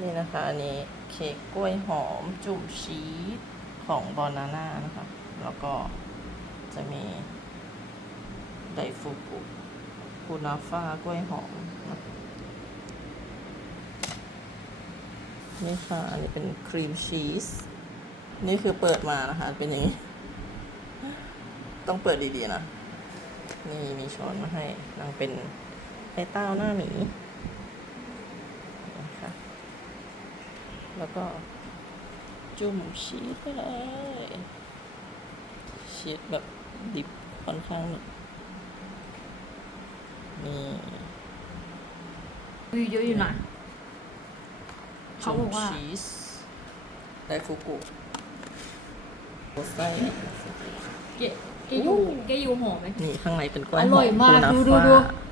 นี่นะคะ อันนี้เค้กกล้วยหอมจุ่มชีสของบอนาน่านะคะ แล้วก็จะมีไดฟูกุคูนาฟ่ากล้วยหอม นี่ค่ะ อันนี้เป็นครีมชีส นี่คือเปิดมานะคะ เป็นอย่างนี้ ต้องเปิดดีๆนะ นี่มีช้อนมาให้นางเป็นไอเต้าหน้าหมีนะคะ แล้วก็จุ่มชีสไปเลยชีสแบบดิบค่อนข้างหนึบนี่วิวเยอะอยู่นะเขาจุ่บมอกว่าชีสไดฟูกุไส้เกเกยูเกยูหอมไหมนี่ข้างในเป็นกล้วยอร่อยมากหอดูดูคูนาดูฟ่านี่ค่ะ